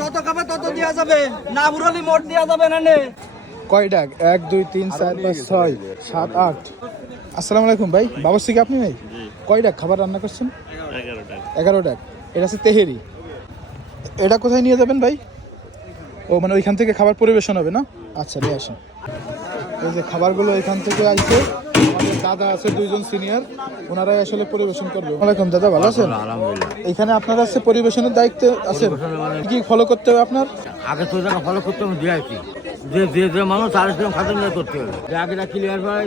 যত খাবে তত দেওয়া যাবে। না বুড়লি মোট দেওয়া যাবে না নে। কয় ডাক এক দুই তিন চার পাঁচ ছয় সাত আট। আসসালামু আলাইকুম ভাই বাবস্তি কি আপনি ভাই কয় ডাক খাবার রান্না করছেন? এগারো ডাক এটা হচ্ছে তেহেরি। এটা কোথায় নিয়ে যাবেন ভাই? ও মানে ওইখান থেকে খাবার পরিবেশন হবে না? আচ্ছা নিয়ে আসেন। এই যে খাবারগুলো এখান থেকে আসছে। দাদা আছে দুইজন সিনিয়র ওনারাই আসলে পরিবেশন করবে। ওয়ালাইকুম দাদা ভালো আছেন? এখানে আপনার আছে পরিবেশনের দায়িত্ব আছে কি ফলো করতে হবে আপনার? আগে তো টাকা ফলো করতে হবে দিয়েছি যে যে যে মানুষ তার সেরকম খাতে করতে হবে। যে আগেটা ক্লিয়ার হয়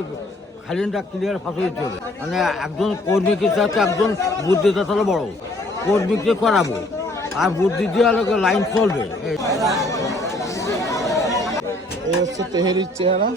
খালিনটা ক্লিয়ার ফাঁসে দিতে হবে। মানে একজন কর্মীকে চাচ্ছে একজন বুদ্ধিটা তাহলে বড়। কর্মীকে করাবো? আর বুদ্ধি দিয়ে লাইন চলবে। এই হচ্ছে তেহেরির চেহারা।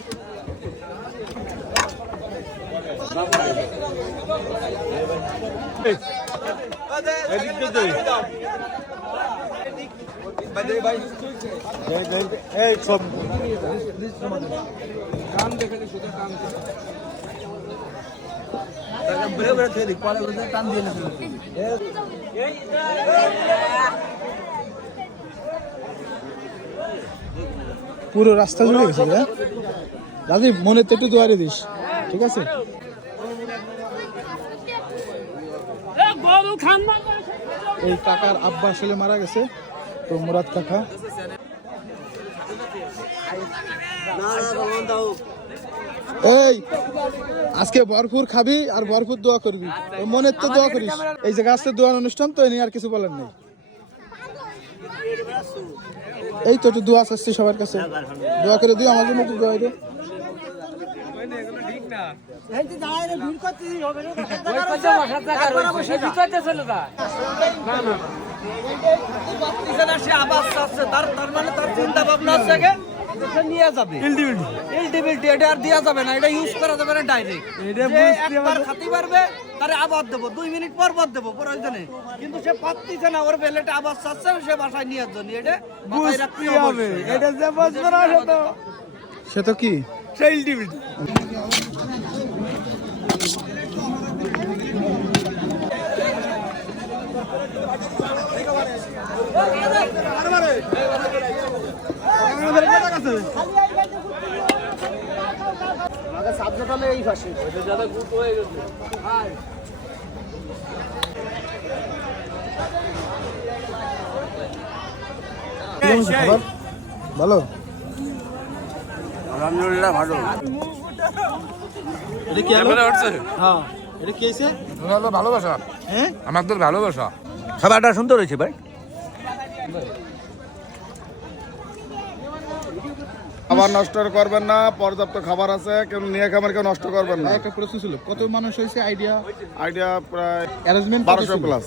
পুরো রাস্তা জুড়ে গেছে হ্যাঁ? রাজীব মনে তো একটু দোয়ারে দিস ঠিক আছে? এই কাকার আব্বা আসলে মারা গেছে, তো মুরাদ কাকা। এই, আজকে ভরপুর খাবি আর ভরপুর দোয়া করবি। মনের তো দোয়া করিস। এই জায়গা আসতে দোয়ার অনুষ্ঠান, তো নিয়ে আর কিছু বলার নেই। এই তো একটু দোয়া চাচ্ছি সবার কাছে। দোয়া করে দিও, আমার জন্য একটু দোয়া দিও সে আবাস চাচ্ছে তার তার মানে তার চিন্তা ভাবনা হচ্ছে যে সে নিয়ে যাবে। ইলডিবিলিটি এটা আর দেওয়া যাবে না। এটা ইউজ করা যাবে না ডাইরেক্ট একবার খাতি পারবে তারে আবার দেবো। দুই মিনিট পর পর দেবো প্রয়োজনে। কিন্তু সে পাচ্ছিছে না ওর বেলেটে আবার চাচ্ছে সে বাসায় নিয়ে জন্য এটা মাথায় রাখতে হবে। এটা যে বুঝবে না সে তো। সে তো কি? সেই ইলডিবিলিটি কেমন আছে খাবার ভালো? আলহামদুলিল্লাহ ভালো। এটা কি হ্যাঁ এটা কি আছে ভালোবাসা। হ্যাঁ? আমাদের ভালোবাসা। খাবারটা সুন্দর হয়েছে ভাই। খাবার নষ্ট করবেন না পর্যাপ্ত খাবার আছে কেউ নিয়ে খাবার কেউ নষ্ট করবেন না। একটা প্রশ্ন ছিল কত মানুষ হয়েছে আইডিয়া? আইডিয়া প্রায় অ্যারেঞ্জমেন্ট বারোশো প্লাস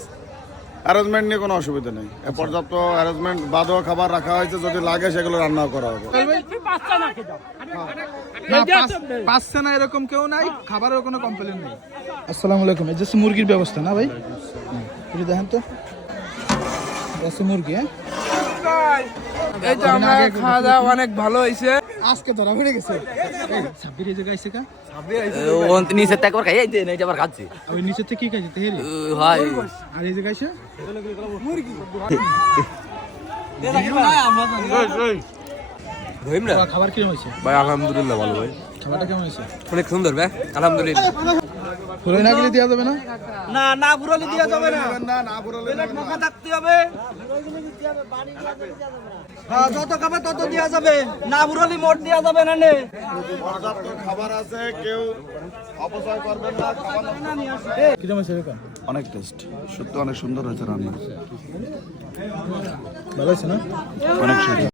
অ্যারেঞ্জমেন্ট নিয়ে কোনো অসুবিধা নেই। এ পর্যাপ্ত অ্যারেঞ্জমেন্ট বাদও খাবার রাখা হয়েছে যদি লাগে সেগুলো রান্না করা হবে। পাঁচছে না এরকম কেউ নাই খাবারের কোনো কমপ্লেন নেই। আসসালামু আলাইকুম এই যে মুরগির ব্যবস্থা না ভাই? একটু দেখেন তো। মুরগি হ্যাঁ? এই তো আমরা খাওয়া দাওয়া অনেক ভালো হয়েছে আজকে ধরা পড়ে গেছে। ছাব্বির এই আইছে কা? নিচে খাই আবার খাচ্ছি। ওই নিচের থেকে কি খাইছে তেহেরি? হয়। আর এই জায়গায় আইছে খাবার কিরম হয়েছে? ভাই আলহামদুলিল্লাহ ভালো ভাই। খাবারটা কেমন হয়েছে? অনেক সুন্দর ভাই। আলহামদুলিল্লাহ। ফুরোই না গেলে দেওয়া যাবে না? না না দেওয়া যাবে না। না না থাকতে হবে। হ্যাঁ, যত খাবে তত দেওয়া যাবে। না বুড়ালি মোট দেওয়া যাবে না নে। পর্যাপ্ত খাবার আছে কেউ অপচয় করবেন না হয়েছে এরকম? অনেক টেস্ট। সত্যি অনেক সুন্দর হয়েছে রান্না। ভালো হয়েছে না? অনেক সুন্দর।